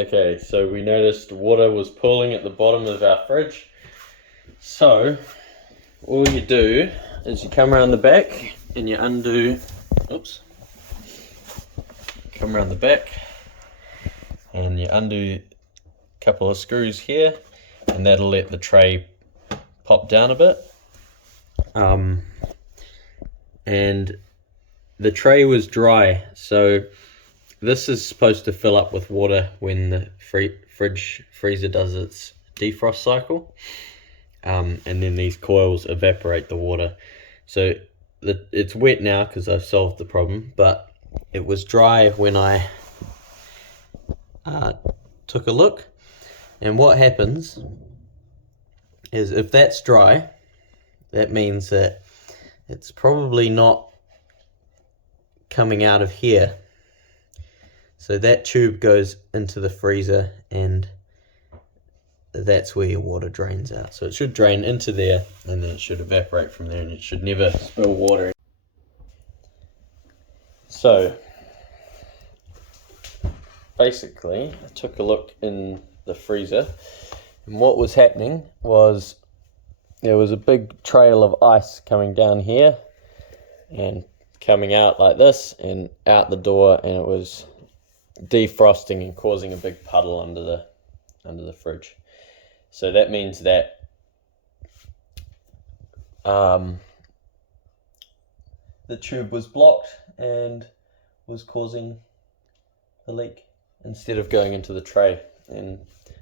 Okay, so we noticed water was pooling at the bottom of our fridge. So all you do is you come around the back and you undo, come around the back and you undo a couple of screws here, and that'll let the tray pop down a bit. And the tray was dry, so this is supposed to fill up with water when the freezer does its defrost cycle, and then these coils evaporate the water. So it's wet now because I've solved the problem, but it was dry when I took a look. And what happens is, if that's dry, that means that it's probably not coming out of here. So that tube goes into the freezer, and that's where your water drains out. So it should drain into there, and then it should evaporate from there, and it should never spill water. So basically, I took a look in the freezer, and what was happening was there was a big trail of ice coming down here and coming out like this and out the door, and it was defrosting and causing a big puddle under the fridge. So that means that the tube was blocked and was causing the leak instead of going into the tray and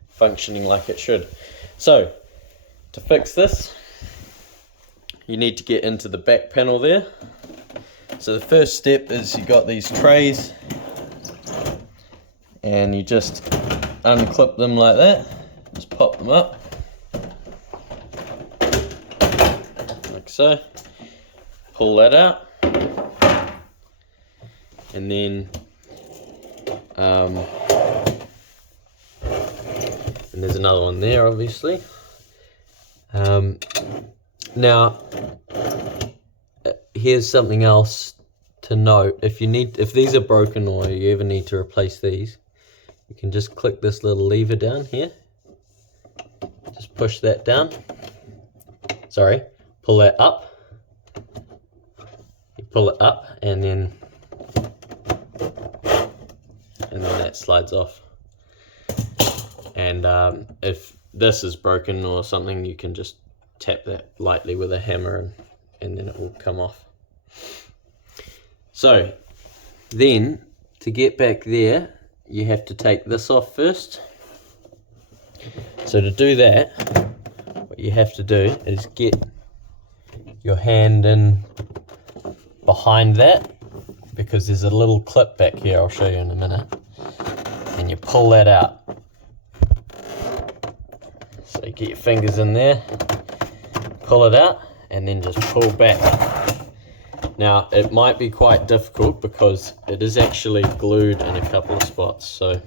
functioning like it should. So to fix this, you need to get into the back panel there. So the first step is you got these trays, and you just unclip them like that. Just pop them up like so. Pull that out, and then and there's another one there, obviously. Now here's something else to note. If these are broken or you ever need to replace these, you can just click this little lever down here. Just push that down. Sorry, pull that up. You pull it up, and then that slides off. And if this is broken or something, you can just tap that lightly with a hammer, and then it will come off. So then, to get back there, you have to take this off first. So to do that, what you have to do is get your hand in behind that, because there's a little clip back here, I'll show you in a minute, and you pull that out. So you get your fingers in there, pull it out, and then just pull back. Now it might be quite difficult because it is actually glued in a couple of spots. So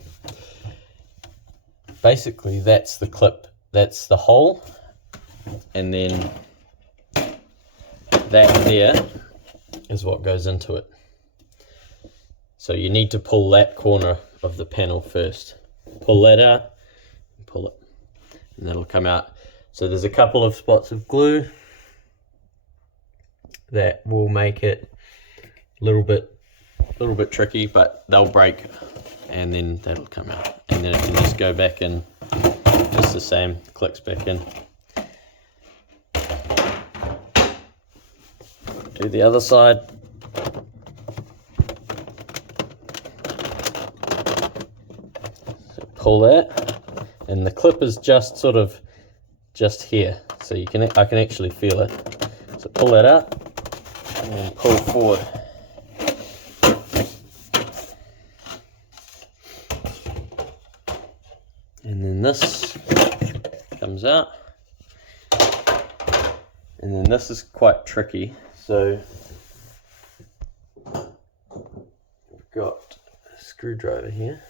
basically that's the clip, that's the hole, and then that there is what goes into it. So you need to pull that corner of the panel first. Pull that out, pull it, and that'll come out. So there's a couple of spots of glue that will make it a little bit tricky, but they'll break, and then that'll come out, and then it can just go back in just the same, clicks back in. Do the other side. So pull that, and the clip is just sort of just here, so I can actually feel it. So pull that out and pull forward. And then this comes out. And then this is quite tricky. So we've got a screwdriver here.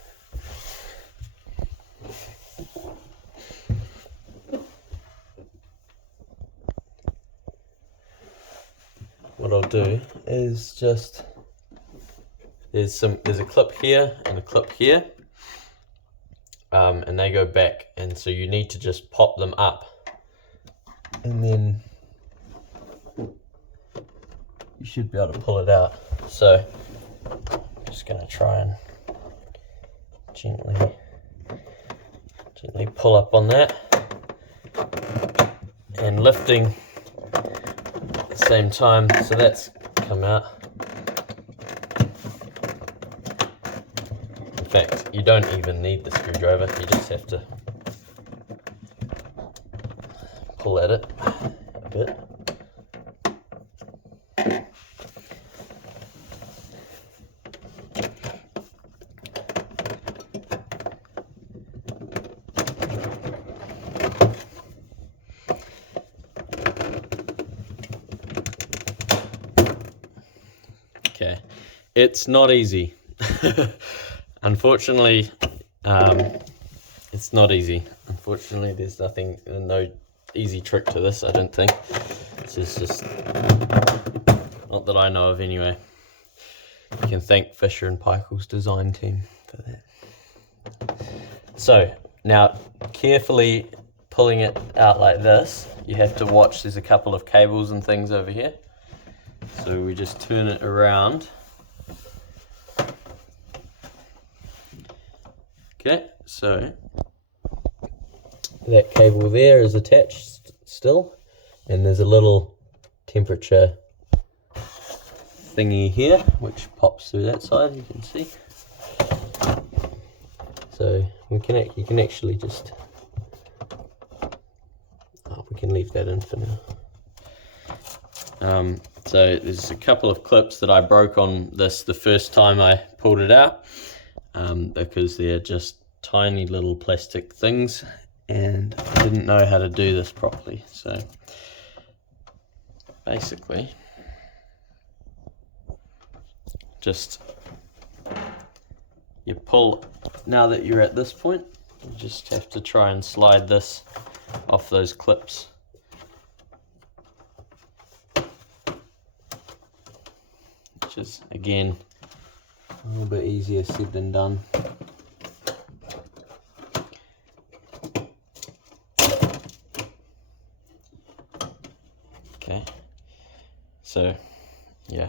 What I'll do is just, there's a clip here and a clip here, and they go back, and so you need to just pop them up, and then you should be able to pull it out. So I'm just going to try and gently pull up on that, and lifting at the same time, so that's come out. In fact, you don't even need the screwdriver, you just have to pull at it a bit. Okay, it's not easy. Unfortunately, it's not easy. Unfortunately, there's no easy trick to this, I don't think. This is just, not that I know of anyway. You can thank Fisher and Paykel's design team for that. So, now carefully pulling it out like this, you have to watch, there's a couple of cables and things over here. So we just turn it around. Okay, so that cable there is attached still, and there's a little temperature thingy here which pops through that side, you can see. So you can actually just, we can leave that in for now. So there's a couple of clips that I broke on this the first time I pulled it out, because they're just tiny little plastic things, and I didn't know how to do this properly. So basically, just you pull, now that you're at this point, you just have to try and slide this off those clips. Which is, again, a little bit easier said than done. Okay, so yeah,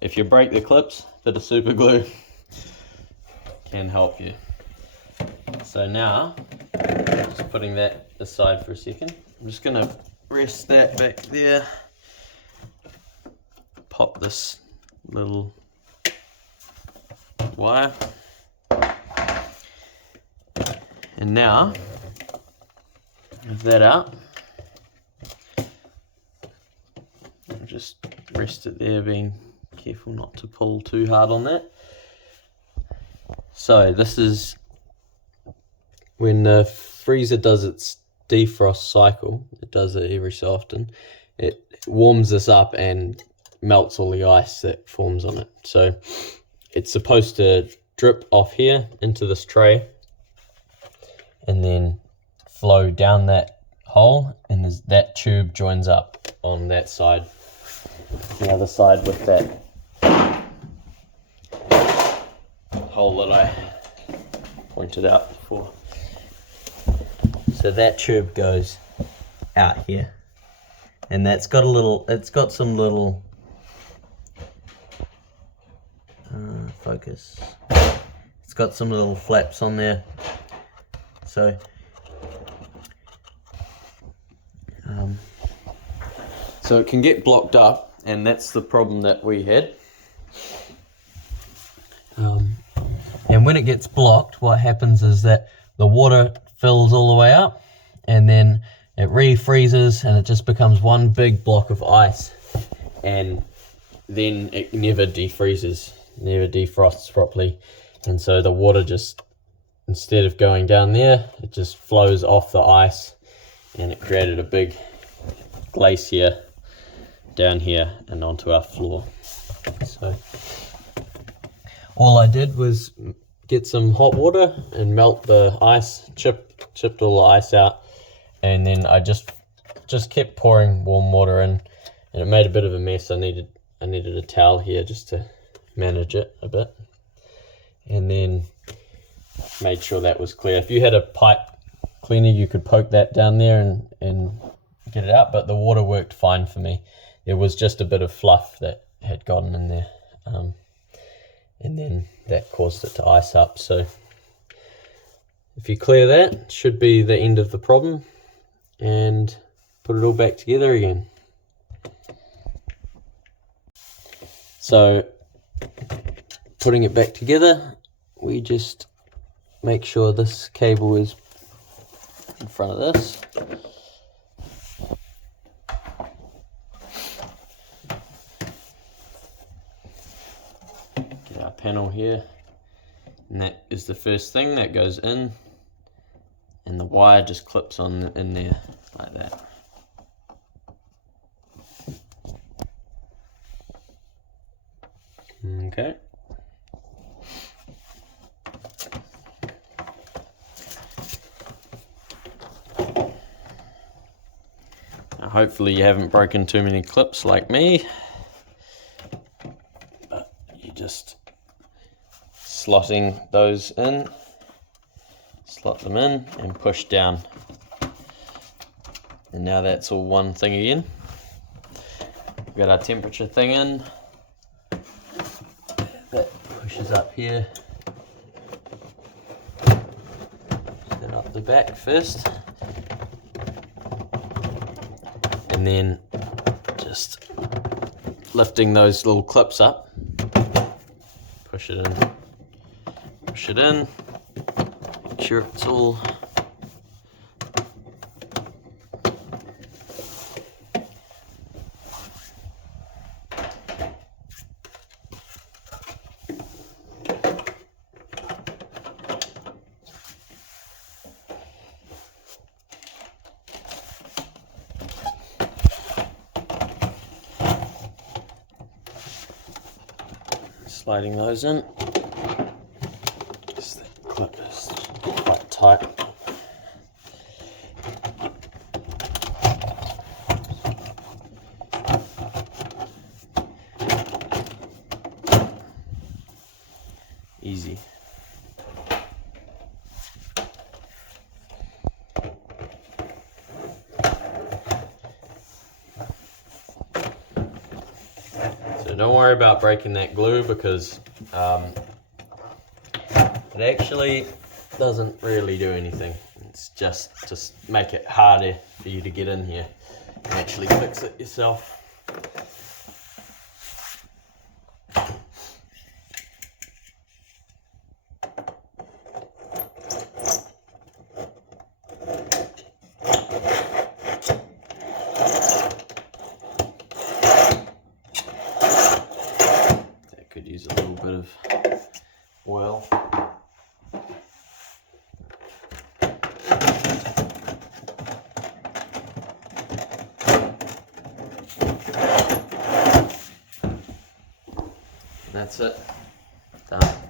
if you break the clips, a bit of super glue can help you. So now, just putting that aside for a second, I'm just going to rest that back there, pop this little wire, and now with that out, I'll just rest it there, being careful not to pull too hard on that. So this is when the freezer does its defrost cycle. It does it every so often. It warms this up and melts all the ice that forms on it. So it's supposed to drip off here into this tray and then flow down that hole, and that tube joins up on that side, the other side with that hole that I pointed out before. So that tube goes out here, and that's got a little, it's got some little focus. It's got some little flaps on there, so so it can get blocked up, and that's the problem that we had. And when it gets blocked, what happens is that the water fills all the way up, and then it refreezes, and it just becomes one big block of ice, and then it never defreezes, never defrosts properly, and so the water just, instead of going down there, it just flows off the ice, and it created a big glacier down here and onto our floor. So all I did was get some hot water and melt the ice, chipped all the ice out, and then I just kept pouring warm water in, and it made a bit of a mess. I needed a towel here just to manage it a bit, and then made sure that was clear. If you had a pipe cleaner, you could poke that down there and get it out, but the water worked fine for me. It was just a bit of fluff that had gotten in there, and then that caused it to ice up. So if you clear that, it should be the end of the problem, and put it all back together again. So putting it back together, we just make sure this cable is in front of this. Get our panel here, and that is the first thing that goes in, and the wire just clips on in there like that. Okay. Now hopefully you haven't broken too many clips like me, but you just slotting those in, slot them in and push down, and now that's all one thing again. We've got our temperature thing in, that pushes up here, then up the back first, and then just lifting those little clips up, push it in, make sure it's all sliding those in. Just that clip is quite tight. Easy. So don't worry about breaking that glue, because it actually doesn't really do anything. It's just make it harder for you to get in here and actually fix it yourself. Could use a little bit of oil. That's it. Done.